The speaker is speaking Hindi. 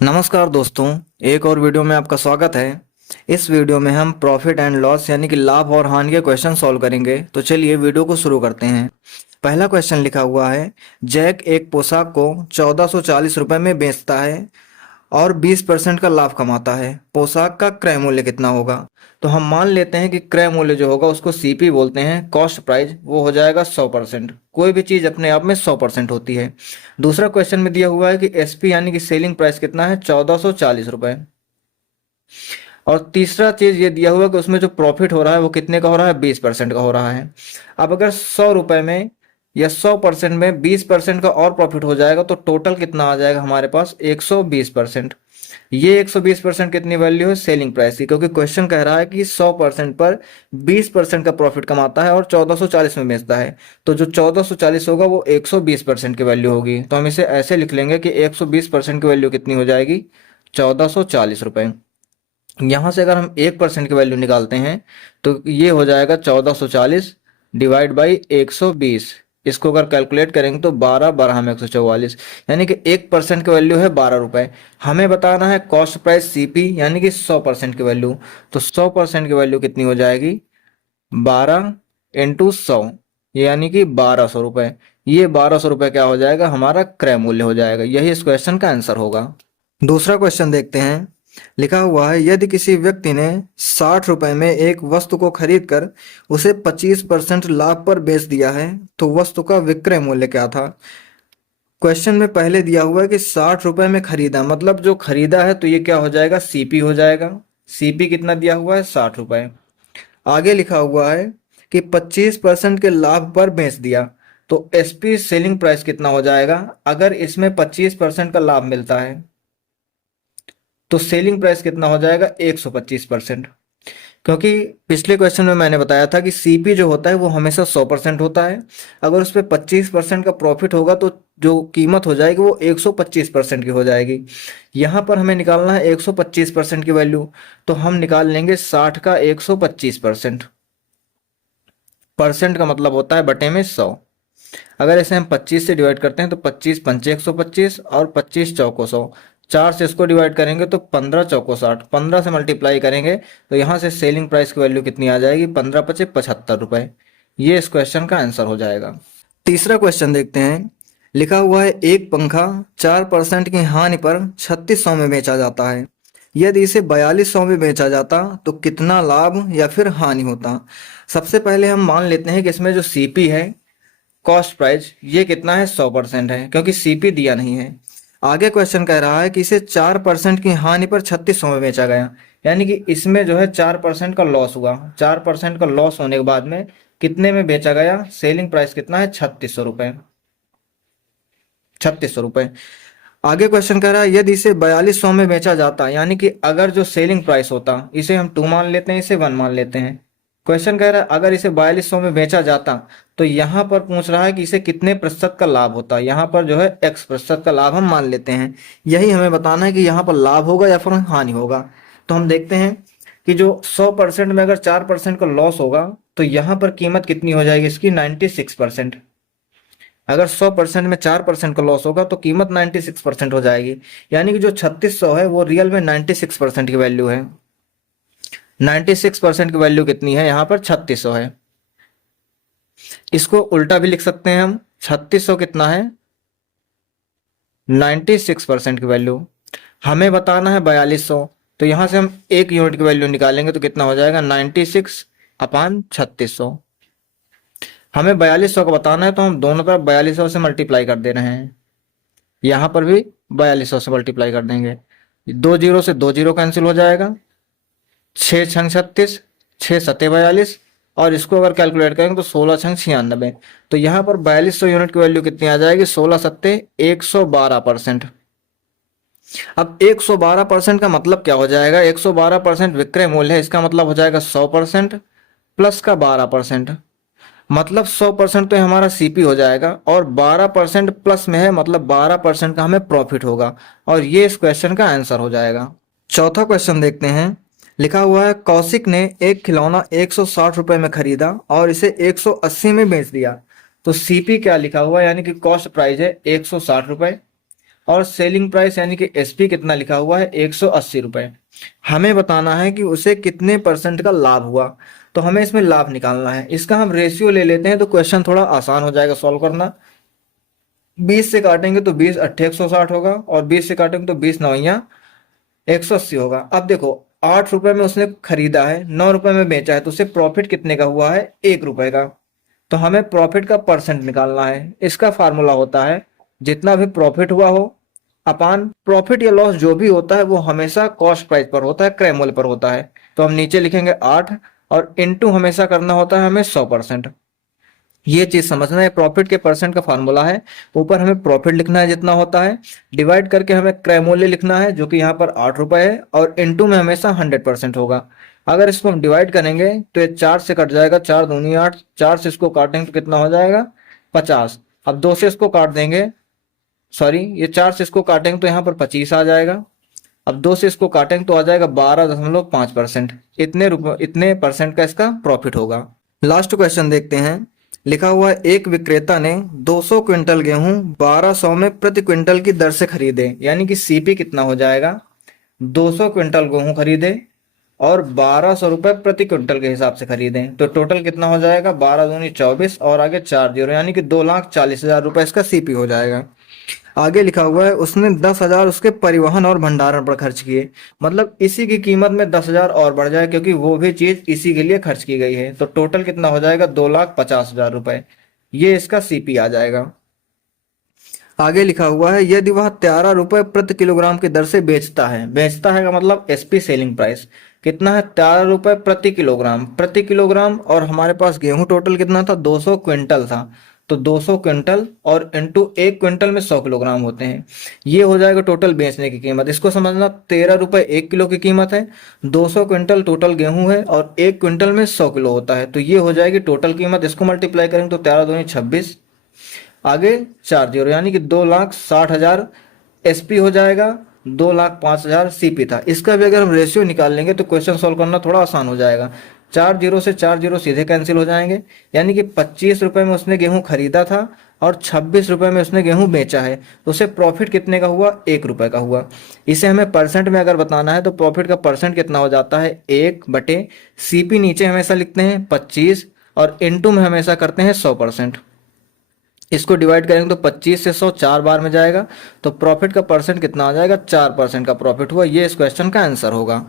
नमस्कार दोस्तों, एक और वीडियो में आपका स्वागत है। इस वीडियो में हम प्रॉफिट एंड लॉस यानी कि लाभ और हानि के क्वेश्चन सॉल्व करेंगे। तो चलिए वीडियो को शुरू करते हैं। पहला क्वेश्चन लिखा हुआ है, जैक एक पोशाक को 1440 रुपये में बेचता है और 20% का लाभ कमाता है। पोशाक का क्रय मूल्य कितना होगा? तो हम मान लेते हैं कि क्रय मूल्य जो होगा उसको सीपी बोलते हैं, कॉस्ट प्राइस, वो हो जाएगा 100%। कोई भी चीज़ अपने आप में 100% होती है। दूसरा क्वेश्चन में दिया हुआ है कि एसपी यानी कि सेलिंग प्राइस कितना है, 1440 रुपये। और तीसरा चीज़ ये दिया हुआ है कि उसमें जो प्रॉफिट हो रहा है वो कितने का हो रहा है, 20% का हो रहा है। अब अगर 100 रुपये में या 100% में 20% का और प्रॉफिट हो जाएगा तो टोटल कितना आ जाएगा हमारे पास, 120%। ये 120% कितनी वैल्यू है, सेलिंग प्राइस की, क्योंकि क्वेश्चन कह रहा है कि 100% पर 20% का प्रॉफिट कमाता है और 1440 में बेचता है। तो जो 1440 होगा वो 120% की वैल्यू होगी। तो हम इसे ऐसे लिख लेंगे कि 120% की वैल्यू कितनी हो जाएगी, 1440 रुपये। यहाँ से अगर हम 1% की वैल्यू निकालते हैं तो ये हो जाएगा 1440 डिवाइड बाई 120। इसको अगर कैलकुलेट करेंगे तो 12 12 में 144, यानी कि 1% की वैल्यू है 12 रुपये। हमें बताना है कॉस्ट प्राइस सीपी यानी कि 100% की वैल्यू। तो 100% की वैल्यू कितनी हो जाएगी, 12 इंटू 100, यानी कि 1200 रुपये। ये 1200 रुपये क्या हो जाएगा, हमारा क्रय मूल्य हो जाएगा। यही इस क्वेश्चन का आंसर होगा। दूसरा क्वेश्चन देखते हैं। लिखा हुआ है, यदि किसी व्यक्ति ने 60 रुपए में एक वस्तु को खरीद कर उसे 25% लाभ पर बेच दिया है तो वस्तु का विक्रय मूल्य क्या था? क्वेश्चन में पहले दिया हुआ है कि 60 रुपए में खरीदा, मतलब जो खरीदा है तो ये क्या हो जाएगा, सीपी हो जाएगा। सीपी कितना दिया हुआ है, 60 रुपए। आगे लिखा हुआ है कि 25% के लाभ पर बेच दिया, तो एसपी सेलिंग प्राइस कितना हो जाएगा अगर इसमें 25% का लाभ मिलता है। तो सेलिंग प्राइस कितना हो जाएगा, 125%। क्योंकि पिछले क्वेश्चन में मैंने बताया था कि सीपी जो होता है वो हमेशा 100% होता है। अगर उस पर 25% का प्रॉफिट होगा तो जो कीमत हो जाएगी वो 125% की हो जाएगी। यहाँ पर हमें निकालना है 125% की वैल्यू। तो हम निकाल लेंगे 60 का 125%। परसेंट का मतलब होता है बटे में 100। अगर इसे हम 25 से डिवाइड करते हैं तो 25 पंचे 125 और 25 चौको 100। 4 से इसको डिवाइड करेंगे तो 15 चौको 60। 15 से मल्टीप्लाई करेंगे तो यहाँ से सेलिंग प्राइस की वैल्यू कितनी आ जाएगी, 15 पचे 75 रुपये। ये इस क्वेश्चन का आंसर हो जाएगा। तीसरा क्वेश्चन देखते हैं। लिखा हुआ है, एक पंखा 4% की हानि पर 3600 में बेचा जाता है। यदि इसे 4200 में बेचा जाता तो कितना लाभ या फिर हानि होता? सबसे पहले हम मान लेते हैं कि इसमें जो सीपी है, कॉस्ट प्राइस, ये कितना है, 100% है, क्योंकि सीपी दिया नहीं है। आगे क्वेश्चन कह रहा है कि इसे 4% की हानि पर 3600 में बेचा गया, यानी कि इसमें जो है 4% का लॉस हुआ। 4% का लॉस होने के बाद में कितने में बेचा गया, सेलिंग प्राइस कितना है, 3600 रुपये। 3600 रुपये। आगे क्वेश्चन कह रहा है, यदि इसे 4200 में बेचा जाता, यानी कि अगर जो सेलिंग प्राइस होता, इसे हम 2 मान लेते हैं, इसे 1 मान लेते हैं। क्वेश्चन कह रहा है अगर इसे 4200 में बेचा जाता तो यहाँ पर पूछ रहा है कि इसे कितने प्रतिशत का लाभ होता। यहाँ पर जो है x% का लाभ हम मान लेते हैं। यही हमें बताना है कि यहाँ पर लाभ होगा या फिर हानि होगा। तो हम देखते हैं कि जो 100% में अगर 4% का लॉस होगा तो यहाँ पर कीमत कितनी हो जाएगी इसकी, 96%। अगर 100% में 4% का लॉस होगा तो कीमत 96% हो जाएगी, यानी कि जो 3600 है वो रियल में 96% की वैल्यू है। 96% की वैल्यू कितनी है, यहाँ पर 3600 है। इसको उल्टा भी लिख सकते हैं हम, 3600 कितना है, 96% की वैल्यू। हमें बताना है 4200, तो यहाँ से हम 1 यूनिट की वैल्यू निकालेंगे तो कितना हो जाएगा, 96 अपान 3600। हमें 4200 का बताना है तो हम दोनों तरफ 4200 से मल्टीप्लाई कर दे रहे हैं। यहाँ पर भी 4200 से मल्टीप्लाई कर देंगे। 2 जीरो से 2 जीरो कैंसिल हो जाएगा। 6 छंग 36, 6 सत्ते 42, और इसको अगर कैलकुलेट करेंगे तो 16 छंग 96। तो यहाँ पर 4200 यूनिट की वैल्यू कितनी आ जाएगी, 16 सत्ते 112%। अब 112% का मतलब क्या हो जाएगा, 112% विक्रय मूल्य है, इसका मतलब हो जाएगा 100% प्लस का 12%। मतलब 100% तो हमारा सीपी हो जाएगा और 12% प्लस में है, मतलब 12% का हमें प्रॉफिट होगा, और ये इस क्वेश्चन का आंसर हो जाएगा। चौथा क्वेश्चन देखते हैं। लिखा हुआ है, कौशिक ने एक खिलौना 160 रुपए में खरीदा और इसे 180 में बेच दिया। तो सीपी क्या लिखा हुआ है, यानी कि कॉस्ट प्राइस है 160 रुपए। और सेलिंग प्राइस यानी कि एसपी कितना लिखा हुआ है 180 रुपए। हमें बताना है कि उसे कितने परसेंट का लाभ हुआ, तो हमें इसमें लाभ निकालना है। इसका हम रेशियो ले लेते हैं तो क्वेश्चन थोड़ा आसान हो जाएगा सॉल्व करना। 20 से काटेंगे तो 20 अट्ठे 160 होगा, और 20 से काटेंगे तो 20 नवैया 180 होगा। अब देखो 8 रुपए में उसने खरीदा है, 9 रुपए में बेचा है, तो उसे प्रॉफिट कितने का हुआ है 1 रुपए का। तो हमें प्रॉफिट का परसेंट निकालना है। इसका फार्मूला होता है जितना भी प्रॉफिट हुआ हो अपान प्रॉफिट या लॉस जो भी होता है वो हमेशा कॉस्ट प्राइस पर होता है, क्रय मूल्य पर होता है। तो हम नीचे लिखेंगे 8 और इनटू हमेशा करना होता है हमें 100%। ये चीज समझना है, प्रॉफिट के परसेंट का फार्मूला है। ऊपर हमें प्रॉफिट लिखना है जितना होता है, डिवाइड करके हमें क्रय मूल्य लिखना है जो कि यहाँ पर 8 रुपए है, और इनटू में हमेशा 100% होगा। अगर इसको हम डिवाइड करेंगे तो ये 4 से कट जाएगा, 4 दूनी 8, 4 से इसको काटेंगे तो कितना हो जाएगा 50। अब 2 से इसको काट देंगे, सॉरी ये 4 से इसको काटेंगे तो यहाँ पर 25 आ जाएगा। अब 2 से इसको काटेंगे तो आ जाएगा 12.5%। इतने परसेंट का इसका प्रॉफिट होगा। लास्ट क्वेश्चन देखते हैं। लिखा हुआ है एक विक्रेता ने 200 क्विंटल गेहूं 1200 में प्रति क्विंटल की दर से खरीदे, यानी कि सीपी कितना हो जाएगा। 200 क्विंटल गेहूं खरीदे और 1200 रुपए प्रति क्विंटल के हिसाब से खरीदे, तो टोटल कितना हो जाएगा 12 दूनी 24 और आगे 4 जीरो, यानी कि 2,40,000 रुपए इसका सीपी हो जाएगा। आगे लिखा हुआ है उसने 10,000 उसके परिवहन और भंडारण पर खर्च किए, मतलब इसी की कीमत में 10,000 और बढ़ जाए क्योंकि वो भी चीज इसी के लिए खर्च की गई है। तो टोटल कितना हो जाएगा 2,50,000 रुपए, ये इसका सीपी आ जाएगा। आगे लिखा हुआ है यदि वह 13 रुपए प्रति किलोग्राम की दर से बेचता है का मतलब एसपी सेलिंग प्राइस कितना है 13 रुपए प्रति किलोग्राम, और हमारे पास गेहूं टोटल कितना था 200 क्विंटल था, तो 200 क्विंटल और इनटू 1 क्विंटल में 100 किलोग्राम होते हैं, ये हो जाएगा टोटल बेचने की कीमत। इसको समझना 13 रुपए 1 किलो की कीमत है, 200 क्विंटल टोटल गेहूं है और 1 क्विंटल में 100 किलो होता है, तो ये हो जाएगी टोटल कीमत। इसको मल्टीप्लाई करेंगे तो 13 दूनी 26, आगे 4 जीरो, यानी कि 2,60,000 एसपी हो जाएगा, 2,05,000 सीपी था। इसका भी अगर हम रेशियो निकाल लेंगे तो क्वेश्चन सॉल्व करना थोड़ा आसान हो जाएगा। 4 जीरो से 4 जीरो सीधे कैंसिल हो जाएंगे, यानी कि 25 रुपए में उसने गेहूं खरीदा था और 26 रुपए में उसने गेहूं बेचा है, तो उसे प्रॉफिट कितने का हुआ 1 रुपए का हुआ। इसे हमें परसेंट में अगर बताना है तो प्रॉफिट का परसेंट कितना हो जाता है 1 बटे सीपी, नीचे हमेशा लिखते हैं 25 और इनटू में हमेशा करते हैं 100%। इसको डिवाइड करेंगे तो 25 से 100 4 बार में जाएगा, तो प्रॉफिट का परसेंट कितना आ जाएगा 4% का प्रॉफिट हुआ। ये इस क्वेश्चन का आंसर होगा।